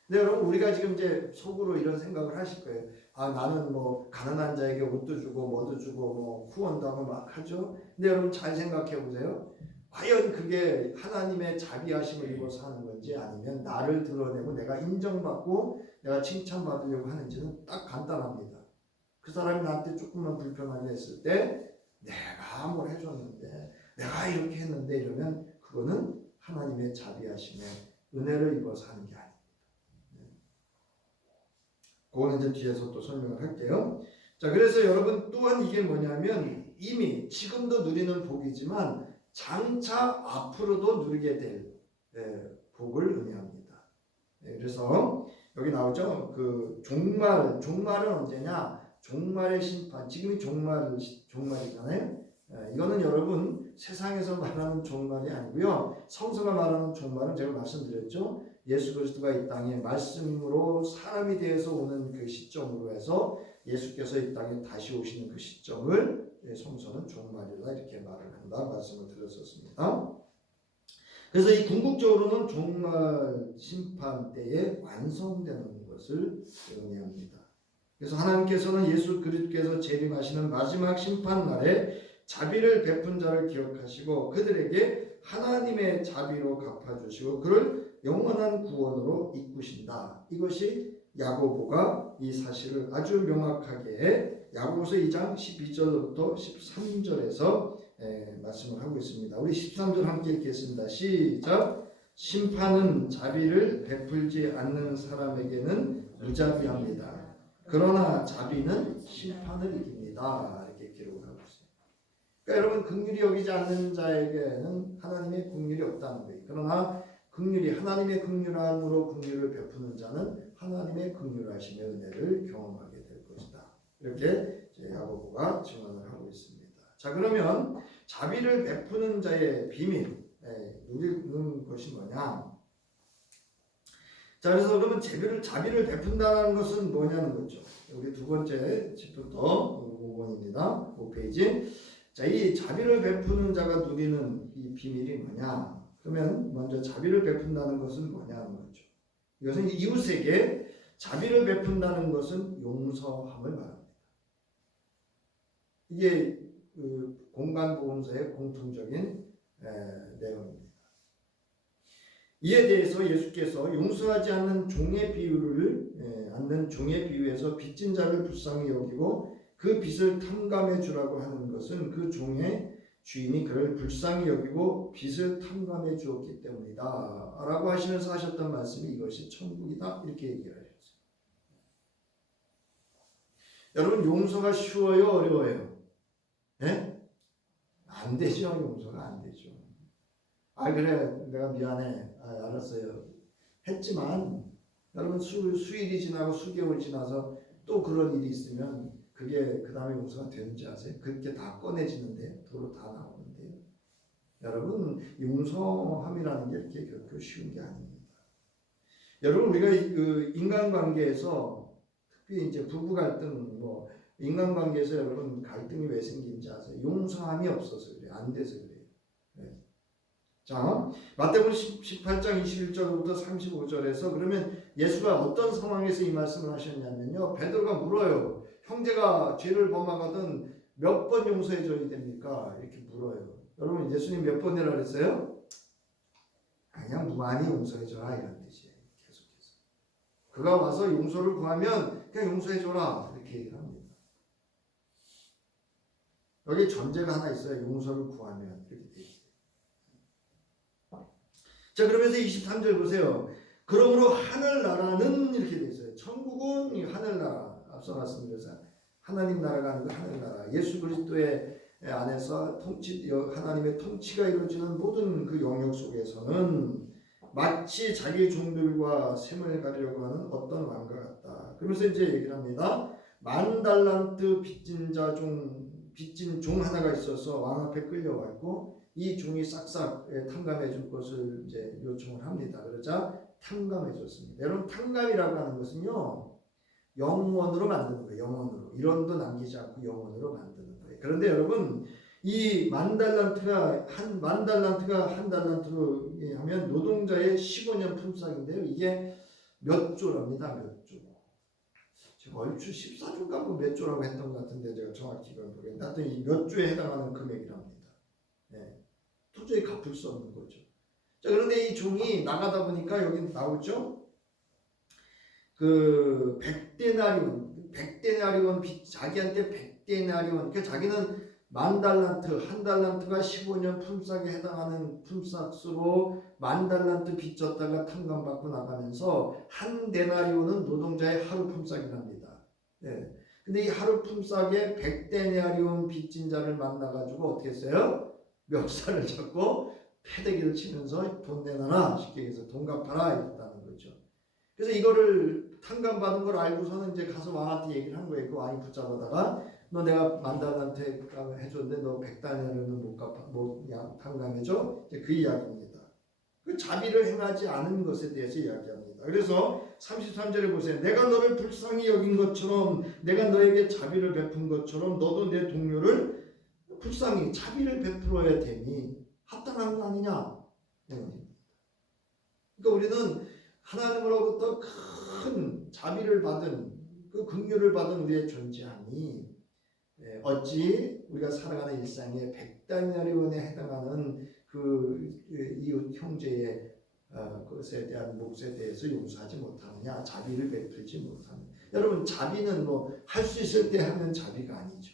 근데 여러분, 우리가 지금 이제 속으로 이런 생각을 하실 거예요. 아, 나는 뭐 가난한 자에게 옷도 주고 뭐도 주고 뭐 후원도 하고 막 하죠. 근데 여러분 잘 생각해 보세요. 과연 그게 하나님의 자비하심을 입어서 하는 건지, 아니면 나를 드러내고 내가 인정받고 내가 칭찬받으려고 하는지는 딱 간단합니다. 그 사람이 나한테 조금만 불편하게 했을 때 내가 뭘 해줬는데, 내가 이렇게 했는데, 이러면 그거는 하나님의 자비하심에 은혜를 입어서 하는 게 아닙니다. 그거는 이제 뒤에서 또 설명을 할게요. 자, 그래서 여러분 또한 이게 뭐냐면, 이미 지금도 누리는 복이지만 장차 앞으로도 누리게 될 복을 의미합니다. 그래서 여기 나오죠. 그 종말은 언제냐? 종말의 심판. 지금이 종말이잖아요. 이거는 여러분 세상에서 말하는 종말이 아니고요. 성서가 말하는 종말은 제가 말씀드렸죠. 예수 그리스도가 이 땅에 말씀으로 사람이 되어서 오는 그 시점으로 해서 예수께서 이 땅에 다시 오시는 그 시점을 성서는 종말이다 이렇게 말을 한다 말씀을 드렸었습니다. 그래서 이 궁극적으로는 종말 심판 때에 완성되는 것을 의미합니다. 그래서 하나님께서는 예수 그리스도께서 재림하시는 마지막 심판 날에 자비를 베푼 자를 기억하시고 그들에게 하나님의 자비로 갚아주시고 그를 영원한 구원으로 이끄신다. 이것이 야고보가 이 사실을 아주 명확하게 야고보서 2장 12절부터 13절에서 말씀을 하고 있습니다. 우리 13절 함께 읽겠습니다. 시작. 심판은 자비를 베풀지 않는 사람에게는 무자비합니다. 그러나 자비는 심판을 이깁니다. 이렇게 기록을 하고 있습니다. 그러니까 여러분, 긍휼히 여기지 않는 자에게는 하나님의 긍휼이 없다는 거예요. 그러나 하나님의 긍휼함으로 긍휼을 베푸는 자는 하나님의 긍휼하심의 은혜를 경험하게 될 것이다. 이렇게 야고보가 증언을 하고 있습니다. 자, 그러면 자비를 베푸는 자의 비밀, 누리는 것이 뭐냐? 자, 그래서 그러면 자비를 베푼다는 것은 뭐냐는 거죠. 우리 두 번째 챕터 5번입니다. 5페이지. 자, 이 자비를 베푸는 자가 누리는 이 비밀이 뭐냐? 그러면 먼저 자비를 베푼다는 것은 뭐냐는 거죠. 이것은 이웃에게 자비를 베푼다는 것은 용서함을 말합니다. 이게 그 공간복음서의 공통적인 내용입니다. 이에 대해서 예수께서 용서하지 않는 종의 비유에서 빚진 자를 불쌍히 여기고 그 빚을 탕감해 주라고 하는 것은 그 종의 주인이 그를 불쌍히 여기고 빚을 탕감해 주었기 때문이다 라고 하시면서 하셨던 말씀이 이것이 천국이다 이렇게 얘기를 하셨어요. 여러분, 용서가 쉬워요, 어려워요? 네? 안 되죠. 용서가 안 되죠. 아, 그래, 내가 미안해. 아, 알았어요. 했지만 여러분, 수일이 지나고 수개월 지나서 또 그런 일이 있으면 그게 그 다음에 용서가 되는지 아세요? 그렇게 다 꺼내지는데 도로 다 나오는데요. 여러분, 용서함이라는 게 이렇게 결코 쉬운 게 아닙니다. 여러분, 우리가 그 인간관계에서 특히 이제 부부 갈등, 뭐 인간관계에서 여러분 갈등이 왜 생긴지 아세요? 용서함이 없어서 그래요. 안 돼서 그래요. 네. 자, 마태복음 18장 21절부터 35절에서 그러면 예수가 어떤 상황에서 이 말씀을 하셨냐면요. 베드로가 물어요. 형제가 죄를 범하거든 몇 번 용서해 줘야 됩니까? 이렇게 물어요. 여러분, 예수님 몇 번이라 그랬어요? 그냥 무한히 용서해 줘라 이런 뜻이에요. 계속해서. 그가 와서 용서를 구하면 그냥 용서해 줘라 이렇게 얘기를 합니다. 여기 전제가 하나 있어요. 용서를 구하면 이렇게 돼 있어요. 자, 그러면서 23절 보세요. 그러므로 하늘나라는 이렇게 돼 있어요. 천국은 하늘나라. 앞서 말씀드렸어요. 하나님 나라가 아니고 하늘나라. 예수 그리스도의 안에서 하나님의 통치가 이루어지는 모든 그 영역 속에서는 마치 자기 종들과 셈을 가리려고 하는 어떤 왕과 같다. 그러면서 이제 얘기를 합니다. 10,000달란트 빚진 종 하나가 있어서 왕 앞에 끌려왔고 이 종이 싹싹 탕감해 줄 것을 이제 요청을 합니다. 그러자 탕감해 줬습니다. 여러분 탕감이라고 하는 것은요 영원으로 만드는 거예요. 영원으로 1원도 남기지 않고 영원으로 만드는 거예요. 그런데 여러분 이 10,000달란트가 한 달란트로 하면 노동자의 15년 품삯인데요. 이게 몇 조랍니다. 몇 조. 제가 얼추 14조인가 몇 조라고 했던 것 같은데 제가 정확히 이걸 모르겠는데 하여튼 이 몇 조에 해당하는 금액이랍니다. 네. 도저히 갚을 수 없는 거죠. 자, 그런데 이 종이 나가다 보니까 여기 나오죠. 그 100데나리온 자기한테 100데나리온 그러니까 자기는 10,000달란트 한 달란트가 15년 품삯에 해당하는 품삯으로 10,000달란트 빚졌다가 탕감받고 나가면서 한 데나리온은 노동자의 하루 품삯이랍니다. 네. 근데 이 하루 품삯에 100데나리온 빚진 자를 만나가지고 어떻게 했어요? 멱살을 잡고 패대기를 치면서 돈 내놔라 쉽게 얘기해서 돈 갚아라 이랬다는 거죠. 그래서 이거를 탕감받은 걸 알고서는 이제 가서 왕한테 얘기를 한 거예요. 그 왕이 붙잡아다가 너 내가 10,000달란트 해줬는데 너 100달러는 못 탕감해줘? 이제 그 이야기입니다. 그 자비를 행하지 않은 것에 대해서 이야기합니다. 그래서 33절에 보세요. 내가 너를 불쌍히 여긴 것처럼 내가 너에게 자비를 베푼 것처럼 너도 내 동료를 불쌍히 자비를 베풀어야 되니 합당한 거 아니냐? 그러니까 우리는 하나님으로부터 큰 자비를 받은 그 긍휼을 받은 우리의 존재함이 어찌 우리가 살아가는 일상에 100데나리온에 해당하는 그 이웃 형제의 것에 대한 몫에 대해서 용서하지 못하느냐, 자비를 베풀지 못하느냐. 여러분 자비는 뭐 할 수 있을 때 하는 자비가 아니죠.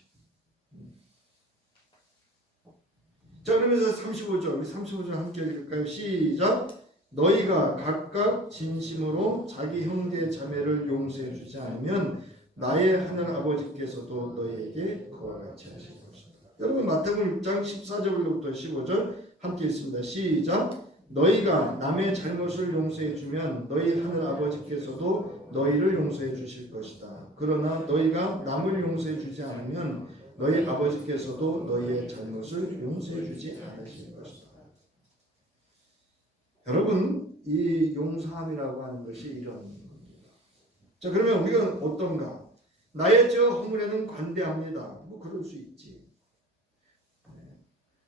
자, 그러면서 35절 함께 읽을까요? 시작. 너희가 각각 진심으로 자기 형제 자매를 용서해 주지 않으면 나의 하늘 아버지께서도 너희에게 그와 같이 하실 것이다. 여러분 마태복음 6장 14절부터 15절 함께 읽습니다. 시작. 너희가 남의 잘못을 용서해 주면 너희 하늘 아버지께서도 너희를 용서해 주실 것이다. 그러나 너희가 남을 용서해 주지 않으면 너희 아버지께서도 너희의 잘못을 용서해 주지 않으실 것이다. 여러분 이 용서함이라고 하는 것이 이런 겁니다. 자, 그러면 우리가 어떤가? 나의 저 허물에는 관대합니다. 뭐 그럴 수 있지.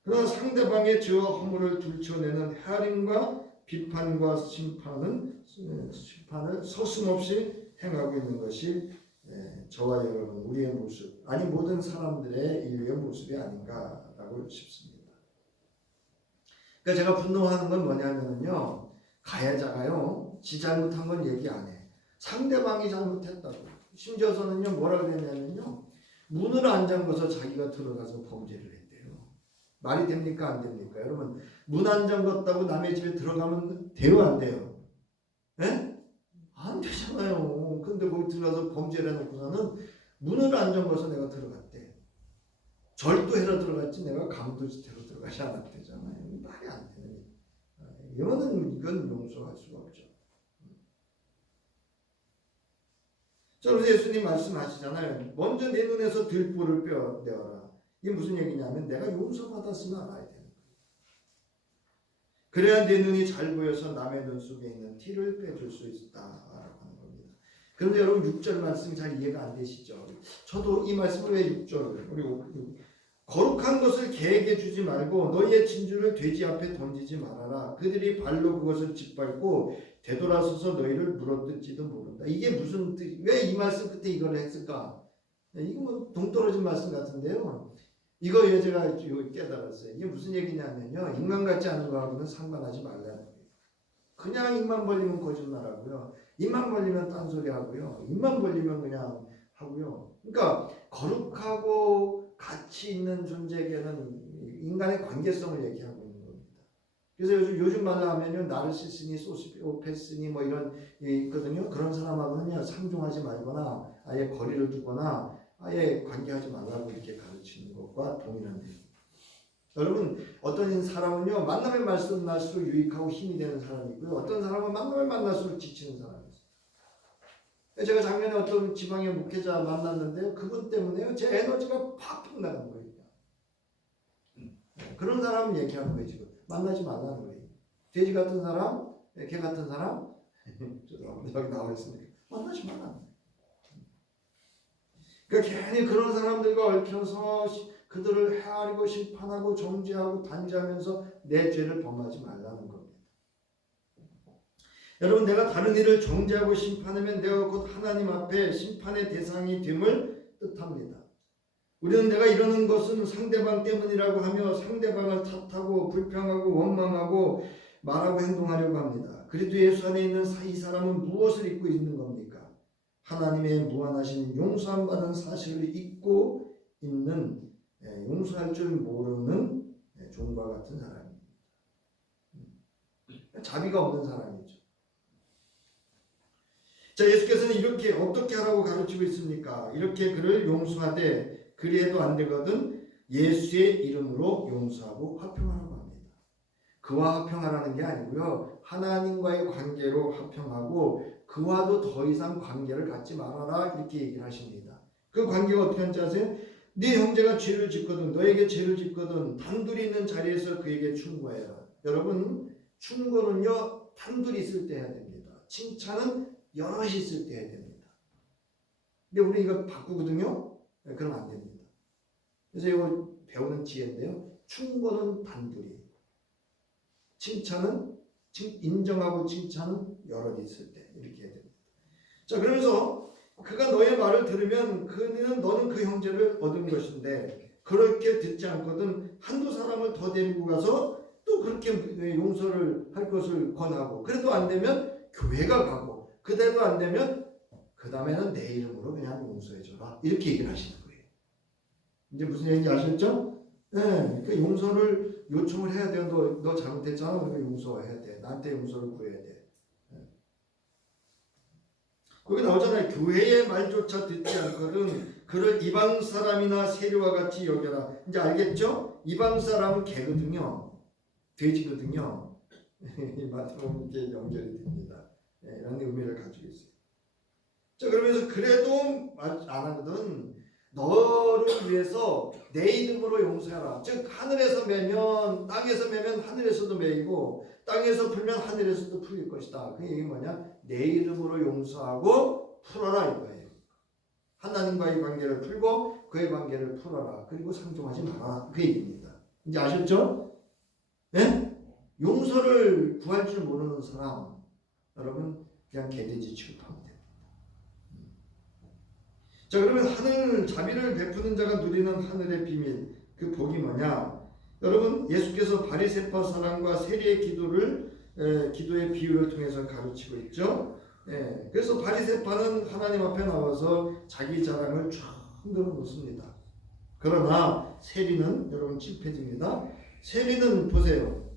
그러나 상대방의 저 허물을 들춰내는 헤아림과 비판과 심판을 서슴없이 행하고 있는 것이 저와 여러분 우리의 모습, 아니 모든 사람들의 인류의 모습이 아닌가라고 싶습니다. 그러니까 제가 분노하는 건 뭐냐면요, 가해자가요 지 잘못한 건 얘기 안 해. 상대방이 잘못했다고. 심지어서는요 뭐라 그랬냐면요, 문을 안 잠궈서 자기가 들어가서 범죄를 했대요. 말이 됩니까 안 됩니까? 여러분 문 안 잠궜다고 남의 집에 들어가면 돼요 안 돼요? 예? 안 되잖아요. 근데 거기 들어가서 범죄를 해놓고서는 문을 안 잠궈서 내가 들어갔대. 절도해서 들어갔지 내가 강도짓해서 들어가지 않았대잖아요. 말이 안 되는. 이건 용서할 수가 없죠. 자, 그래서 예수님 말씀하시잖아요. 먼저 내 눈에서 들보를 빼어내어라. 이게 무슨 얘기냐면 내가 용서받았으면 알아야 되는 거예요. 그래야 내 눈이 잘 보여서 남의 눈 속에 있는 티를 빼줄 수 있다라고 하는 겁니다. 그런데 여러분 6절 말씀이 잘 이해가 안 되시죠? 저도 이 말씀을 왜 6절을 그리고 거룩한 것을 개에게 주지 말고 너희의 진주를 돼지 앞에 던지지 말아라. 그들이 발로 그것을 짓밟고 되돌아서서 너희를 물어뜯지도 모른다. 이게 무슨 뜻? 왜 이 말씀 끝에 이걸 했을까? 이거 뭐 동떨어진 말씀 같은데요. 이거 제가 깨달았어요. 이게 무슨 얘기냐면요, 인간 같지 않은 거하고는 상관하지 말라는 거예요. 그냥 입만 벌리면 거짓말하고요, 입만 벌리면 딴소리하고요, 입만 벌리면 그냥 하고요. 그러니까 거룩하고 가치 있는 존재에게는 인간의 관계성을 얘기하고 있는 겁니다. 그래서 요즘 말로 하면요, 나르시스니, 소시오패스니 뭐 이런 있거든요. 그런 사람하고는요 상종하지 말거나 아예 거리를 두거나 아예 관계하지 말라고 이렇게 가르치는 것과 동일한 내용입니다. 여러분 어떤 사람은요 만나면 만날수록 유익하고 힘이 되는 사람이 있고요. 어떤 사람은 만나면 만날수록 지치는 사람이 있어요. 제가 작년에 어떤 지방의 목회자 만났는데요. 그분 때문에요. 제 에너지가 팍팍 나간 거예요. 그런 사람 얘기하는 거예요. 지금 만나지 말라는 거예요. 돼지 같은 사람, 개 같은 사람, 여기 나와 있으니까 만나지 말라. 그러니까 괜히 그런 사람들과 얽혀서 그들을 헤아리고 심판하고 정죄하고 단죄하면서 내 죄를 범하지 말라는 겁니다. 여러분 내가 다른 이를 정죄하고 심판하면 내가 곧 하나님 앞에 심판의 대상이 됨을 뜻합니다. 우리는 내가 이러는 것은 상대방 때문이라고 하며 상대방을 탓하고 불평하고 원망하고 말하고 행동하려고 합니다. 그리도 예수 안에 있는 이 사람은 무엇을 잊고 있는 겁니까? 하나님의 무한하신 용서함 받은 사실을 잊고 있는 용서할 줄 모르는 종과 같은 사람입니다. 자비가 없는 사람이죠. 자, 예수께서는 이렇게 어떻게 하라고 가르치고 있습니까? 이렇게 그를 용서하되 그리해도 안 되거든 예수의 이름으로 용서하고 화평하라고 합니다. 그와 화평하라는 게 아니고요. 하나님과의 관계로 화평하고 그와도 더 이상 관계를 갖지 말아라 이렇게 얘기를 하십니다. 그 관계가 어떻게 하는지 아세요? 네 형제가 죄를 짓거든 너에게 죄를 짓거든 단둘이 있는 자리에서 그에게 충고해라. 여러분 충고는요 단둘이 있을 때 해야 됩니다. 칭찬은 여럿이 있을 때 해야 됩니다. 근데 우리 이거 바꾸거든요. 그러면 안 됩니다. 그래서 이거 배우는 지혜인데요. 충고는 단둘이, 칭찬은 인정하고 칭찬은 여럿이 있을 때 이렇게 해야 됩니다. 자 그러면서 그가 너의 말을 들으면 너는 그 형제를 얻은 것인데 그렇게 듣지 않거든 한두 사람을 더 데리고 가서 또 그렇게 용서를 할 것을 권하고 그래도 안 되면 교회가 가고 그대로 안 되면 그 다음에는 내 이름으로 그냥 용서해줘라 이렇게 얘기를 하시는 거예요. 이제 무슨 얘기인지 아셨죠? 네, 그 용서를 요청을 해야 돼요. 너 잘못했잖아. 그러니까 용서해야 돼. 나한테 용서를 구해야 돼. 네. 거기 나오잖아요. 교회의 말조차 듣지 않거든 그를 이방 사람이나 세리와 같이 여겨라. 이제 알겠죠? 이방 사람은 개거든요. 돼지거든요. 이 말씀은 이제 연결이 됩니다. 네, 이런 의미를 가지고 있어요. 자 그러면서 그래도 안 하거든 너를 위해서 내 이름으로 용서해라. 즉 하늘에서 매면 땅에서 매면 하늘에서도 매이고 땅에서 풀면 하늘에서도 풀릴 것이다. 그 얘기 뭐냐? 내 이름으로 용서하고 풀어라 이거예요. 하나님과의 관계를 풀고 그의 관계를 풀어라. 그리고 상종하지 마라. 그 얘기입니다. 이제 아셨죠? 네? 용서를 구할 줄 모르는 사람 여러분 그냥 개돼지 취급하면 됩니다. 자 그러면 하늘 자비를 베푸는 자가 누리는 하늘의 비밀 그 복이 뭐냐? 여러분 예수께서 바리새파 사람과 세리의 기도의 비유를 통해서 가르치고 있죠. 그래서 바리새파는 하나님 앞에 나와서 자기 자랑을 쫙 흔들어 놓습니다. 그러나 세리는 여러분 찝해집니다. 세리는 보세요.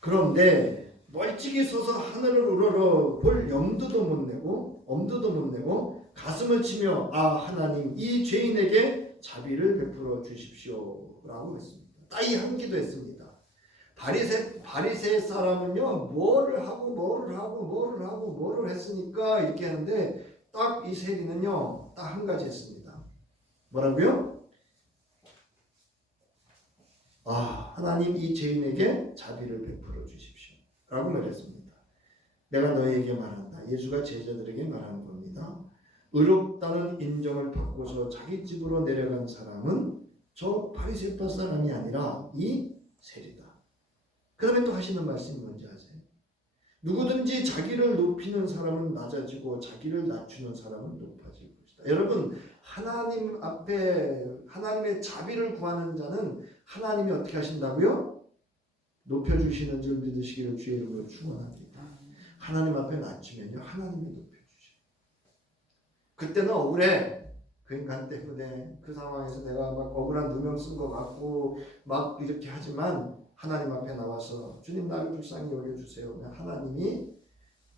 그런데 멀찍이 서서 하늘을 우러러 볼 염두도 못 내고 엄두도 못 내고 가슴을 치며 아 하나님 이 죄인에게 자비를 베풀어 주십시오 라고 했습니다. 딱 이 한 기도 했습니다. 바리새 사람은요 뭐를 하고 했으니까 이렇게 하는데 딱 이 세리는요 딱 한 가지 했습니다. 뭐라고요? 아 하나님 이 죄인에게 자비를 베풀어 주십시오 라고 말했습니다. 내가 너희에게 말한다. 예수가 제자들에게 말하는 겁니다. 의롭다는 인정을 받고서 자기 집으로 내려간 사람은 저 바리새파 사람이 아니라 이 세리다. 그다음에 또 하시는 말씀이 뭔지 아세요? 누구든지 자기를 높이는 사람은 낮아지고 자기를 낮추는 사람은 높아질 것이다. 여러분 하나님 앞에 하나님의 자비를 구하는 자는 하나님이 어떻게 하신다고요? 높여주시는 줄 믿으시기를 주의 이름으로 축원합니다. 하나님 앞에 낮추면요 하나님이 높여주셔요. 그때는 억울해. 그 인간 때문에 그 상황에서 내가 막 억울한 누명 쓴 것 같고 막 이렇게 하지만 하나님 앞에 나와서 주님 나를 불쌍히 여겨주세요. 하나님이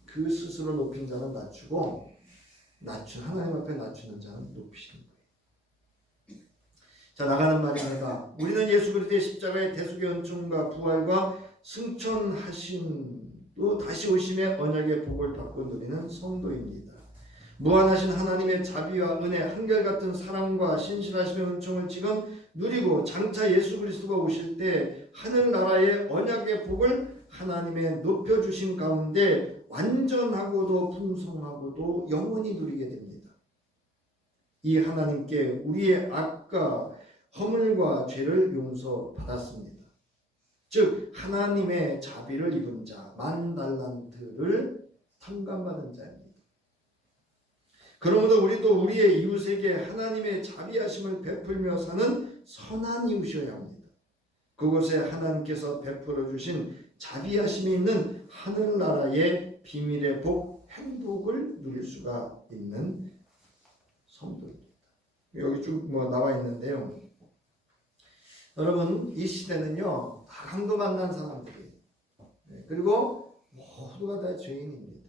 그 스스로 높인 자는 낮추고 하나님 앞에 낮추는 자는 높이시는 거예요. 자, 나가는 말입니다. 우리는 예수 그리스도의 십자가의 대속의 은총과 부활과 승천하신 또 다시 오심의 언약의 복을 받고 누리는 성도입니다. 무한하신 하나님의 자비와 은혜, 한결같은 사랑과 신실하심의 은총을 지금 누리고 장차 예수 그리스도가 오실 때 하늘나라의 언약의 복을 하나님의 높여주신 가운데 완전하고도 풍성하고도 영원히 누리게 됩니다. 이 하나님께 우리의 악과 허물과 죄를 용서받았습니다. 즉 하나님의 자비를 입은 자, 10,000달란트를 탕감받은 자입니다. 그러므로 우리도 우리의 이웃에게 하나님의 자비하심을 베풀며 사는 선한 이웃이어야 합니다. 그곳에 하나님께서 베풀어 주신 자비하심이 있는 하늘나라의 비밀의 복, 행복을 누릴 수가 있는 성도입니다. 여기 쭉 나와 있는데요. 여러분, 이 시대는요, 다 강도 만난 사람들이에요. 그리고 모두가 다 죄인입니다.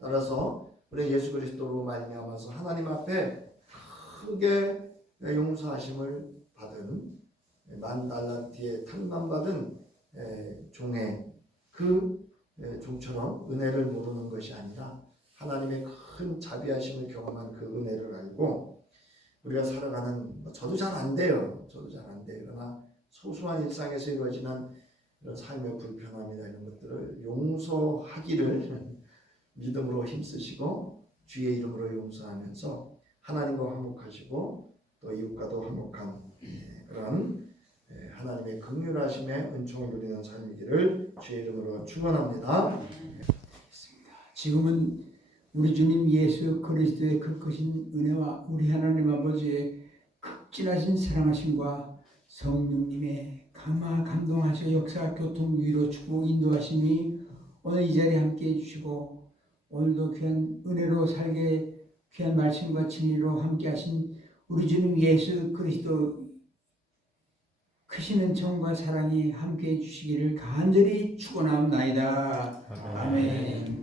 따라서 우리 예수 그리스도로 말미암아서 하나님 앞에 크게 용서하심을 받은 10,000달란트의 탕감받은 종의 그 종처럼 은혜를 모르는 것이 아니라 하나님의 큰 자비하심을 경험한 그 은혜를 알고 우리가 살아가는, 저도 잘 안 돼요. 그러나 소소한 일상에서 이루어지는 이런 삶의 불편함이나 이런 것들을 용서하기를 믿음으로 힘쓰시고 주의 이름으로 용서하면서 하나님과 화목하시고 또 이웃과도 화목한 그런 하나님의 긍휼하심의 은총을 누리는 삶이기를 주의 이름으로 축원합니다. 지금은 우리 주님 예수 그리스도의 그 크신 은혜와 우리 하나님 아버지의 극진하신 사랑하심과 성령님의 감동하셔 역사, 교통, 위로, 축복, 인도하심이 오늘 이 자리에 함께 해주시고 오늘도 귀한 은혜로 살게 귀한 말씀과 진리로 함께 하신 우리 주님 예수 그리스도 크신 은총과 사랑이 함께 해주시기를 간절히 축원합니다. 아멘.